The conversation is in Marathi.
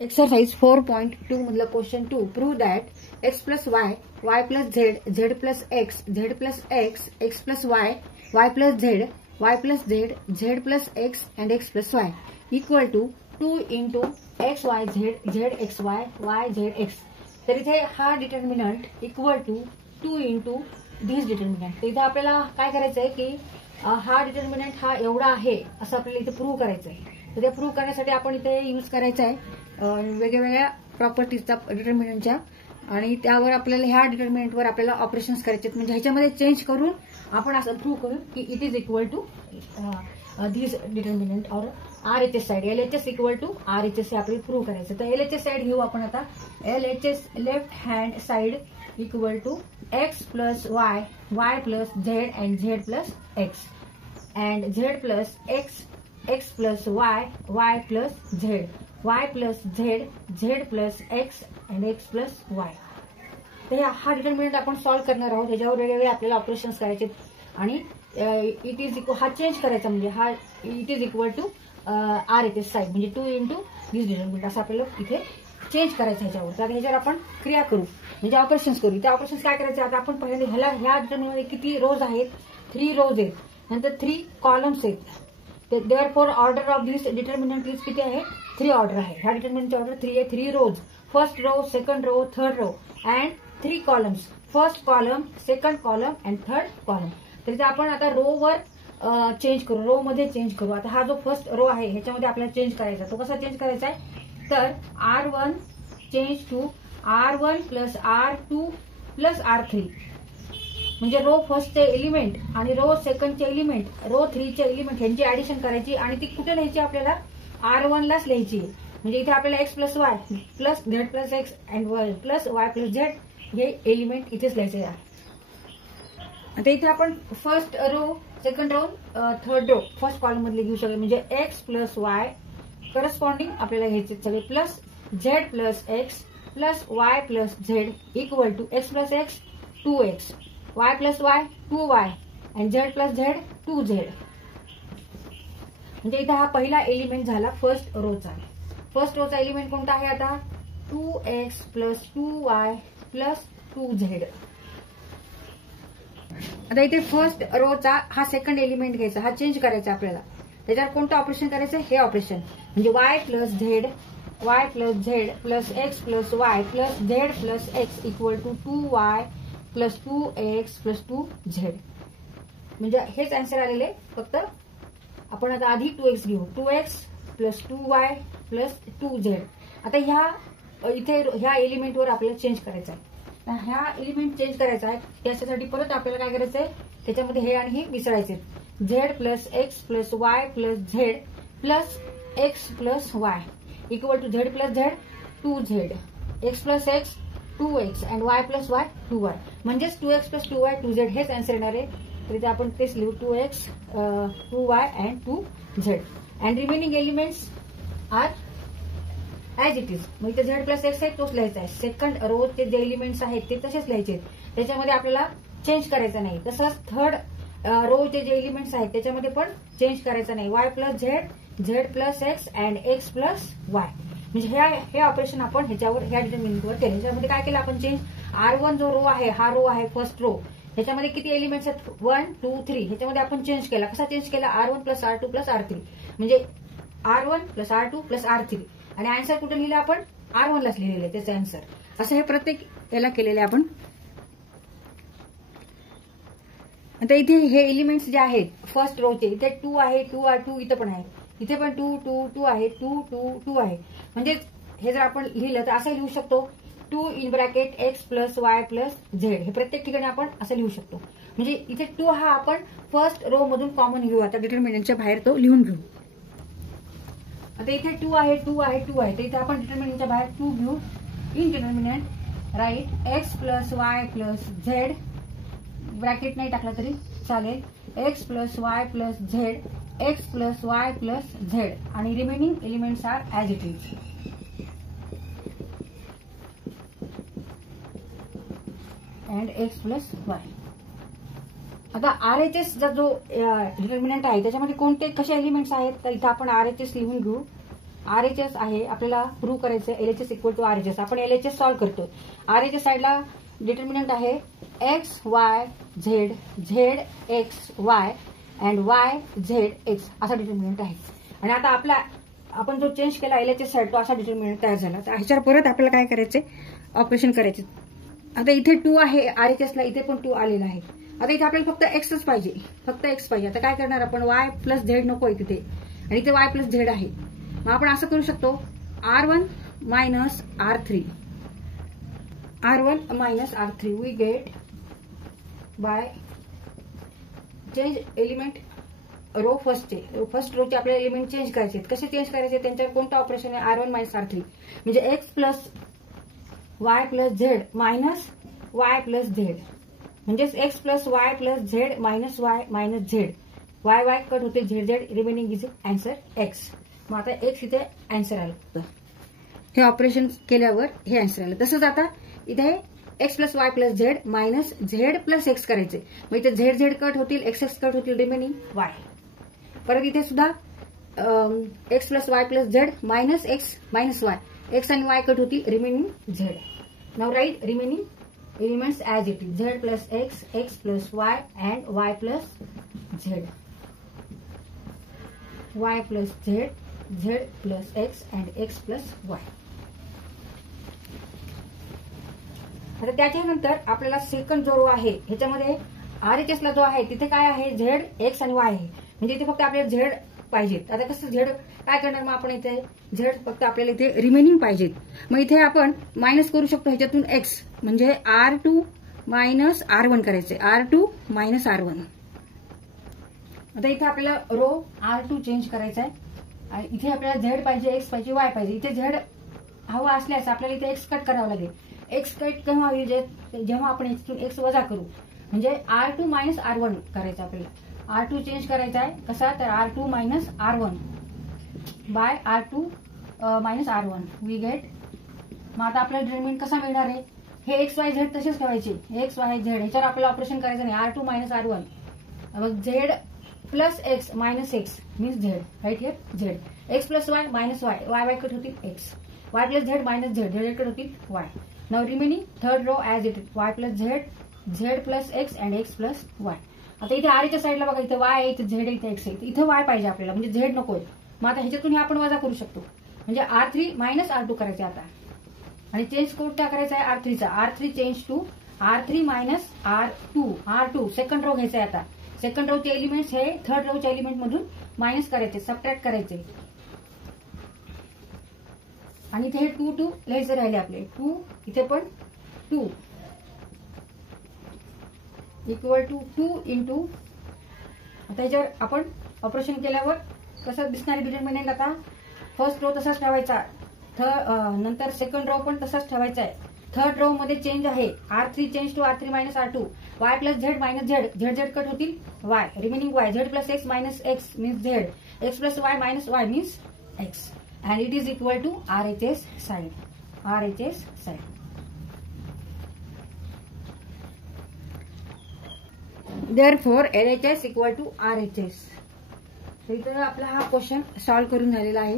Exercise 4.2 मतलब question 2 prove that x plus y, y plus z, z plus x, z plus x, x plus y, y plus z, y plus z, z plus x and x plus y equal to 2 into x y z, z x y, y z x. तर इथे हा determinant equal to 2 into this determinant. तर इथे आपल्याला काय करायचं आहे की हा डिटर्मिनंट हा एवढा आहे असं आपल्याला इथे प्रूव्ह करायचं आहे. तर ते प्रूव्ह करण्यासाठी आपण इथे यूज करायचं आहे वेगवेगळ्या प्रॉपर्टीजचा डिटर्मिनंटच्या आणि त्यावर आपल्याला ह्या डिटर्मिनंटवर आपल्याला ऑपरेशन्स करायचे आहेत. म्हणजे ह्याच्यामध्ये चेंज करून आपण असं प्रूव्ह करू की it is equal to this determinant और RHS side LHS equal to RHS हे आपल्याला प्रूव्ह करायचं. तर LHS साइड घेऊ आपण आता. LHS left hand side equal to x plus y, y plus z and z plus x and z plus x, x plus y, y plus z, y plus Z, Z plus x and x plus y. तर हा डिटर्मिनंट आपण सॉल्व्ह करणार आहोत. त्याच्यावर वेगवेगळे आपल्याला ऑपरेशन्स करायचे आणि इट इज इक्वल हा चेंज करायचा म्हणजे हा it is equal to RHS side म्हणजे 2 इंटू दिस डिटर्मिनंट असं आपल्याला इथे चेंज करायचं ह्याच्यावर. तर ह्याच्यावर आपण क्रिया करू म्हणजे ऑपरेशन्स करू. त्या ऑपरेशन्स काय करायचे आता आपण पहिल्यांदा ह्या डिटर्मिनंटमध्ये किती रोज आहेत 3 रोज आहेत, नंतर 3 कॉलम्स आहेत. Therefore order of this determinant is किती आहे 3 ऑर्डर आहे. ह्या डिटर्मिनंटची ऑर्डर 3 आहे. 3 rows, first row, second row, third row and 3 columns, first column, second column and third column. तर आपण आता रोवर चेंज करू, रो मध्ये चेंज करू. आता हा जो फर्स्ट रो आहे ह्याच्यामध्ये आपल्याला चेंज करायचा. तो कसा चेंज करायचा आहे तर R1 change to R1 plus R2 plus R3 म्हणजे रो फर्स्टचे एलिमेंट आणि रो सेकंडचे एलिमेंट, रो 3चे एलिमेंट यांची ऍडिशन करायची आणि ती कुठे लिहायची आपल्याला R1 लाच लिहायची. म्हणजे इथे आपल्याला x plus y plus z plus x and plus y plus z हे एलिमेंट इथेच लिहायचे आहे. आता इथे आपण first row, second row, third row first column मधले घेऊ शकतो. म्हणजे x प्लस वाय करस्पॉन्डिंग आपल्याला घ्यायचे सगळे plus z plus x plus y plus z equal to x plus x 2x, y plus y 2y and z plus z 2z. म्हणजे इथे हा पहिला एलिमेंट झाला फर्स्ट रोचा. फर्स्ट रोचा एलिमेंट कोणता आहे आता 2x plus 2y plus 2z. आता इथे फर्स्ट रोचा हा सेकंड एलिमेंट घ्यायचा, हा चेंज करायचा आपल्याला. त्याच्यावर कोणतं ऑपरेशन करायचं हे ऑपरेशन म्हणजे y plus z, y plus z plus x plus y plus z plus x equal to 2y plus 2x plus 2z. म्हणजे हेच आन्सर आलेले, फक्त आपण आता आधी 2x घेऊ. 2x plus 2y plus 2z. आता ह्या एलिमेंटवर आपल्याला चेंज करायचं आहे. ह्या एलिमेंट चेंज करायचा आहे त्याच्यासाठी परत आपल्याला काय करायचं आहे त्याच्यामध्ये हे आणि हे मिसळायचे. Z plus x plus y plus z plus x plus y equal to z plus z 2z, x plus x 2x and y plus y 2y. म्हणजेच 2x प्लस 2y 2z हेच आन्सर येणार आहे. तर इथे आपण तेच लिहू 2x 2y and 2z and remaining elements are as it is. मग इथे झेड प्लस एक्स आहे तोच लिहायचा आहे. सेकंड रोचे जे एलिमेंट्स आहेत ते तसेच लिहायचे, त्याच्यामध्ये आपल्याला चेंज करायचं नाही. तसंच थर्ड रोचे जे एलिमेंट्स आहेत त्याच्यामध्ये पण चेंज करायचं नाही. Y plus Z, Z plus x and x plus Y. म्हणजे हे ऑपरेशन आपण ह्याच्यावर ह्या डिटर्मिनंटवर केलं. ह्याच्यामध्ये काय केलं आपण चेंज R1 जो रो आहे हा रो आहे फर्स्ट रो, ह्याच्यामध्ये किती एलिमेंट्स आहेत 1 2 3. ह्याच्यामध्ये आपण चेंज केला. कसा चेंज केला R1 plus R2 plus R3 म्हणजे R1 plus R2 plus R3 आणि आन्सर कुठे लिहिलं आपण R1 लाच लिहिलेलं आहे त्याचं आन्सर. असं हे प्रत्येक याला केलेलं आहे आपण. आता इथे हे एलिमेंट्स जे आहेत फर्स्ट रोचे इथे 2 आहे, 2 इथं पण आहे, इथे पण 2 2 2 आहे, 2 2 2 आहे. म्हणजे हे जर आपण लिहिलं तर असं लिहू शकतो 2 in bracket x plus y plus z. हे प्रत्येक ठिकाणी आपण असं लिहू शकतो. म्हणजे इथे 2 हा आपण फर्स्ट रो मधून कॉमन घेऊ. आता डिटर्मिनंटच्या बाहेर तो लिहून घेऊ. आता इथे 2 आहे, 2 आहे, 2 आहे. तर इथे आपण डिटर्मिनंटच्या बाहेर 2 घेऊ. In determinant right x plus y plus z bracket नाही टाकला तरी चालेल, x plus y plus z, x plus y plus z आणि remaining elements are as it is and x plus Y. आता RHS चा जो डिटर्मिनंट आहे त्याच्यामध्ये कोणते कसे एलिमेंट्स आहेत तर इथे आपण RHS लिहून घेऊ. RHS आहे, आपल्याला प्रूव्ह करायचं LHS इक्वल टू RHS. आपण LHS सॉल्व्ह करतो. RHS साईडला डिटर्मिनंट आहे x Y Z, Z x Y and Y Z x असा डिटर्मिनंट आहे. आणि आता आपण जो चेंज केला LHS साईड तो असा डिटर्मिनंट तयार झाला. तर ह्याच्यावर परत आपल्याला काय करायचे, ऑपरेशन करायचे. आता इथे 2 आहे RHS ला, इथे पण 2 आलेला आहे. आता इथे आपल्याला फक्त एक्सच पाहिजे, फक्त एक्स पाहिजे. आता काय करणार आपण, वाय प्लस झेड नको आहे तिथे, आणि इथे वाय प्लस झेड आहे. मग आपण असं करू शकतो R1 minus R3, R1 minus R3 we get by change element row first रोचे आपल्याला एलिमेंट चेंज करायचे. कसे चेंज करायचे, त्यांच्यावर कोणतं ऑपरेशन आहे, R1 मायनस R3 म्हणजे x plus y plus Z minus y plus z, म्हणजेच x plus y plus Z minus y minus z. Y Y cut होते, z z remaining is answer x. मग आता एक्स इथे अँसर आलं. हे ऑपरेशन केल्यावर हे अँसर आलं. तसंच आता इथे x plus y plus Z minus z plus x करायचे. मग इथे झेड झेड कट होतील, एक्स एक्स कट होतील, रिमेनिंग वाय. परत इथे सुद्धा x plus y plus Z minus x minus y, x आणि वाय कट होतील, remaining z. Now right remaining elements as it is, z plus x, x plus y and y plus z, y plus Z, Z plus x and x plus Y. आता त्याच्यानंतर आपल्याला सेकंड जो रो आहे ह्याच्यामध्ये RHS ला जो आहे तिथे काय आहे, झेड एक्स आणि वाय आहे. म्हणजे इथे फक्त आपल्याला झेड पाहिजेत. आता कसं झेड काय करणार, मग आपण इथे झेड फक्त आपल्याला इथे रिमेनिंग पाहिजेत. मग इथे आपण मायनस करू शकतो ह्याच्यातून एक्स, म्हणजे R2 मायनस R1 करायचे, R2 मायनस R1. आता इथे आपल्याला रो R2 चेंज करायचा आहे. आणि इथे आपल्याला झेड पाहिजे, एक्स पाहिजे, वाय पाहिजे. इथे झेड हवा असल्यास आपल्याला इथे एक्स कट करावं लागेल. एक्स कट केव्हा होईल, जेव्हा आपण एक्सतून एक्स वजा करू, म्हणजे R2 मायनस R1 करायचं आपल्याला. R2 चेंज करायचा आहे कसा, तर R2 minus R1 by R2 minus R1 we get. मग आता आपल्याला डिटर्मिनंट कसा मिळणार आहे, हे एक्स वाय झेड तसेच ठेवायचे, एक्स वाय झेड ह्याच्यावर आपल्याला ऑपरेशन करायचं नाही. R2 मायनस R1 मग Z plus x minus x means Z, right here Z. X plus Y minus Y, Y Y cut होतील X, Y plus Z minus Z, Z cut होतील Y. Now remaining third row as it is, Y plus Z, Z plus x and x plus Y. आता इथे आरच्या साईडला बघा, इथे वाय आहे, इथे झेड आहे, इथे एक्स आहे, इथे वाय पाहिजे आपल्याला, म्हणजे झेड नकोय. मग आता ह्याच्यातून हे आपण वजा करू शकतो, म्हणजे R3 मायनस R2 करायचे आता. आणि चेंज कोणता करायचा आहे, R3 चा. R3 change to R3 minus R2 second row घ्यायचा आहे आता. सेकंड रोचे एलिमेंट्स हे थर्ड रोच्या एलिमेंट मधून मायनस करायचे, सबट्रॅक्ट करायचे. आणि इथे हे 2 लिहायचे राहिले आपले, 2 इथे पण 2 इक्वल टू 2 इंटू. आता याच्यावर आपण ऑपरेशन केल्यावर कसं दिसणार डिटर्मिनंट, आता फर्स्ट रो तसाच ठेवायचा, नंतर सेकंड रो पण तसाच ठेवायचा आहे. थर्ड रो मध्ये चेंज आहे, R3 change to R3 minus R2, y plus Z minus Z, z Z cut होतील y, remaining y, z plus x minus x means z, x plus Y minus y means x. And it is equal to RHS side. RHS side. Therefore, LHS equal to RHS. तर इथं आपला हा क्वेश्चन सॉल्व्ह करून झालेला आहे.